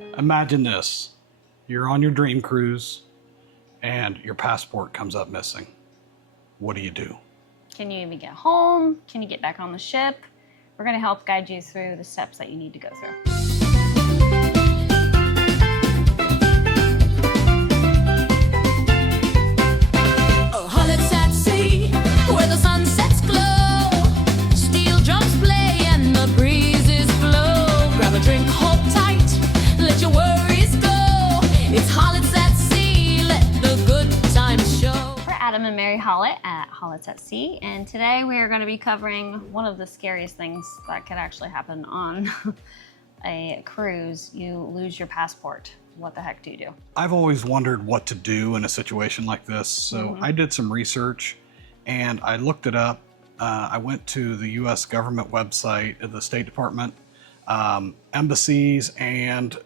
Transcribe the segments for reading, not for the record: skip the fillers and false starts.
Imagine this. You're on your dream cruise and your passport comes up missing. What do you do? Can you even get home? Can you get back on the ship? We're going to help guide you through the steps that you need to go through. Holletts at sea, where the sunsets glow, steel drums play and the breezes blow. Grab a drink, hold tight, let your worries go. It's Holletts at sea, let the good times show. We're Adam and Mary Hollett at Holletts at Sea, and today we are going to be covering one of the scariest things that could actually happen on a cruise. You lose your passport. What the heck do you do? I've always wondered what to do in a situation like this, so I did some research and I looked it up. I went to the US government website of the State Department, embassies, and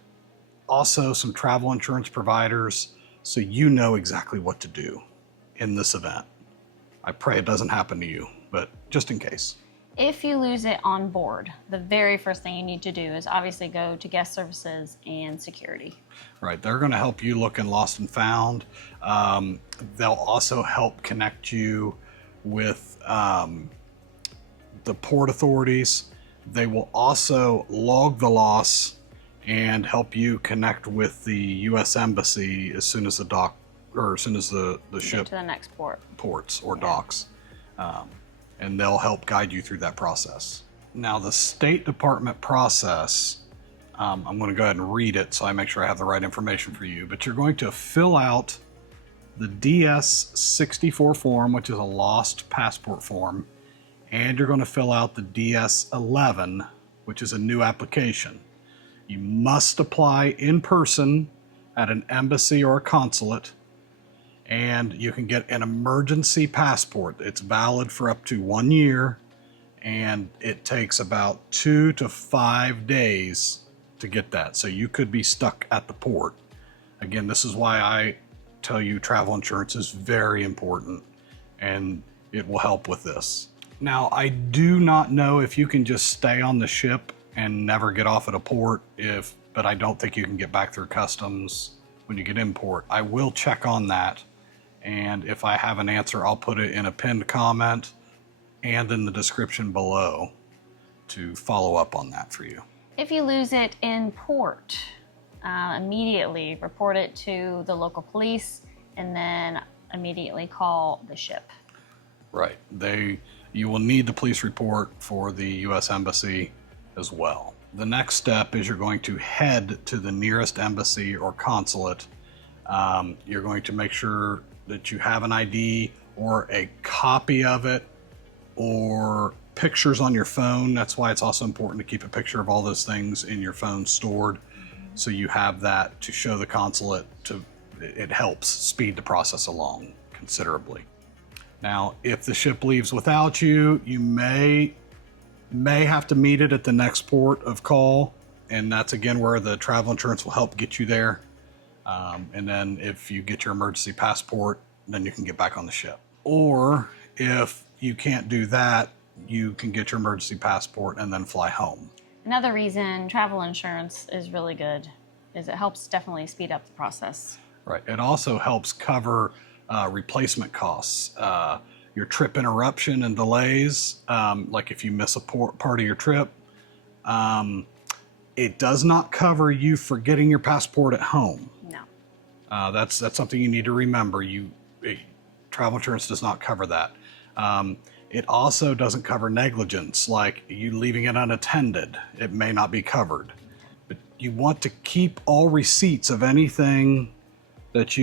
also some travel insurance providers, so you know exactly what to do in this event. I pray it doesn't happen to you, but just in case. If you lose it on board, the very first thing you need to do is obviously go to guest services and security. Right, they're going to help you look in lost and found. They'll also help connect you with the port authorities. They will also log the loss and help you connect with the U.S. Embassy as soon as the dock, or as soon as the ship Get to the next port. ports or docks. And they'll help guide you through that process. Now, the State Department process, I'm going to go ahead and read it so I make sure I have the right information for you, but you're going to fill out the DS-64 form, which is a lost passport form, and you're going to fill out the DS-11, which is a new application. You must apply in person at an embassy or a consulate, and you can get an emergency passport. It's valid for up to 1 year, and it takes about 2 to 5 days to get that. So you could be stuck at the port. Again, this is why I tell you travel insurance is very important, and it will help with this. Now, I do not know if you can just stay on the ship and never get off at a port, but I don't think you can get back through customs when you get in port. I will check on that. And if I have an answer, I'll put it in a pinned comment and in the description below to follow up on that for you. If you lose it in port, immediately report it to the local police and then immediately call the ship. Right. You will need the police report for the U.S. Embassy as well. The next step is you're going to head to the nearest embassy or consulate. You're going to make sure that you have an ID or a copy of it or pictures on your phone. That's why it's also important to keep a picture of all those things in your phone stored, so you have that to show the consulate. It helps speed the process along considerably. Now, if the ship leaves without you, you may have to meet it at the next port of call, and that's again where the travel insurance will help get you there. And then if you get your emergency passport, then you can get back on the ship. Or if you can't do that, you can get your emergency passport and then fly home. Another reason travel insurance is really good is it helps definitely speed up the process. Right. It also helps cover replacement costs. Your trip interruption and delays, like if you miss a part of your trip. It does not cover you for getting your passport at home. No. That's something you need to remember. Travel insurance does not cover that. It also doesn't cover negligence, like you leaving it unattended. It may not be covered. But you want to keep all receipts of anything that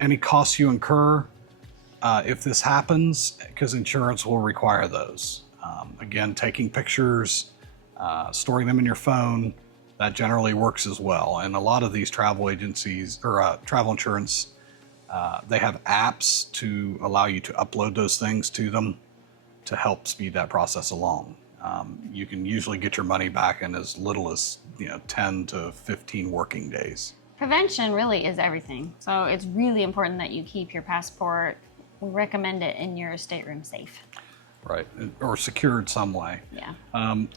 any costs you incur if this happens, because insurance will require those. Again, taking pictures, storing them in your phone, that generally works as well. And a lot of these travel agencies or travel insurance, they have apps to allow you to upload those things to them to help speed that process along. You can usually get your money back in as little as 10 to 15 working days. Prevention really is everything. So it's really important that you keep your passport. We recommend it in your stateroom safe. Right, or secured some way. Yeah.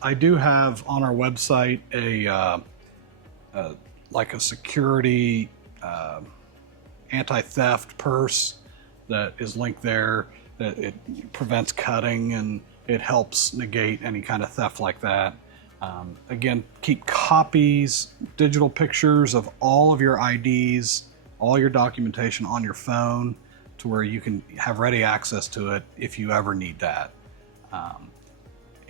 I do have on our website a like a security anti-theft purse that is linked there, that it prevents cutting and it helps negate any kind of theft like that. Again, keep copies, digital pictures of all of your IDs, all your documentation on your phone to where you can have ready access to it if you ever need that.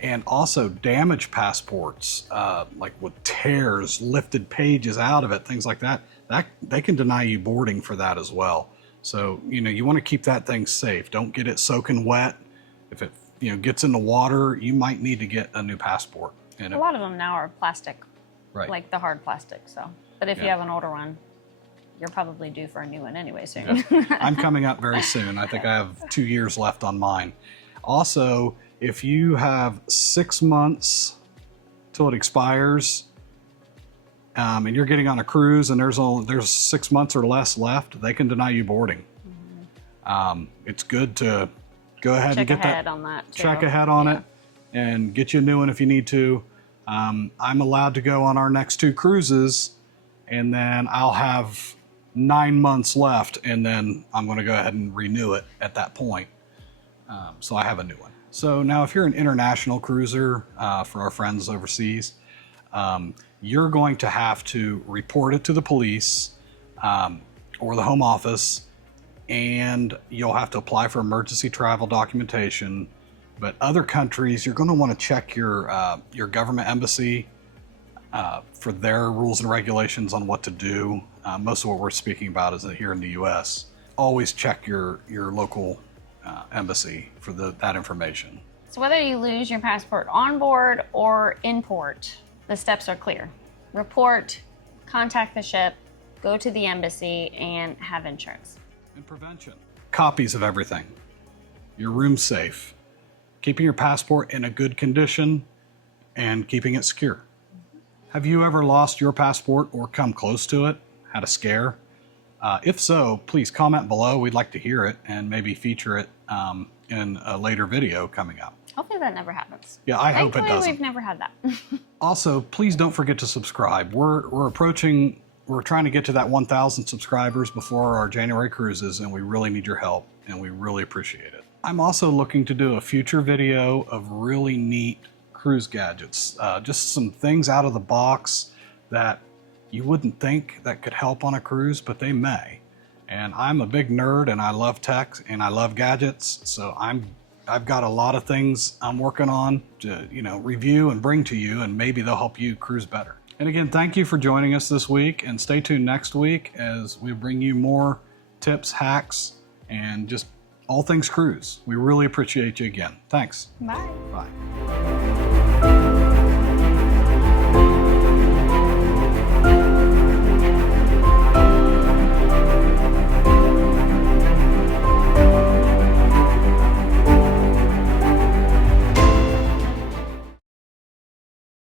And also damaged passports, like with tears, lifted pages out of it, things like that, they can deny you boarding for that as well. So, you want to keep that thing safe. Don't get it soaking wet. If it, gets in the water, you might need to get a new passport. And A lot of them now are plastic, right. like the hard plastic. So, but if you Yeah. have an older one, you're probably due for a new one anyway soon. I'm coming up very soon. I think I have 2 years left on mine. Also, if you have 6 months till it expires, and you're getting on a cruise and there's 6 months or less left, they can deny you boarding. It's good to go ahead and Check get ahead that. on that. Too. Check ahead on Yeah. it and get you a new one if you need to. I'm allowed to go on our next 2 cruises, and then I'll have 9 months left, and then I'm going to go ahead and renew it at that point. So I have a new one. So now if you're an international cruiser, for our friends overseas, you're going to have to report it to the police or the home office, and you'll have to apply for emergency travel documentation. But other countries, you're going to want to check your government embassy for their rules and regulations on what to do. Most of what we're speaking about is here in the U.S. Always check your local embassy for that information. So whether you lose your passport on board or in port, the steps are clear. Report, contact the ship, go to the embassy, and have insurance. And prevention. Copies of everything. Your room safe. Keeping your passport in a good condition and keeping it secure. Have you ever lost your passport or come close to it? Had a scare? If so, please comment below. We'd like to hear it and maybe feature it in a later video coming up. Hopefully that never happens. Yeah, I hope it Thankfully, doesn't. we've never had that. Also, please don't forget to subscribe. We're trying to get to that 1,000 subscribers before our January cruises, and we really need your help, and we really appreciate it. I'm also looking to do a future video of really neat cruise gadgets, just some things out of the box that you wouldn't think that could help on a cruise, but they may. And I'm a big nerd, and I love tech, and I love gadgets, so I've got a lot of things I'm working on to review and bring to you, and maybe they'll help you cruise better. And again, thank you for joining us this week, and stay tuned next week as we bring you more tips, hacks, and just all things cruise. We really appreciate you again. Thanks. Bye. Bye.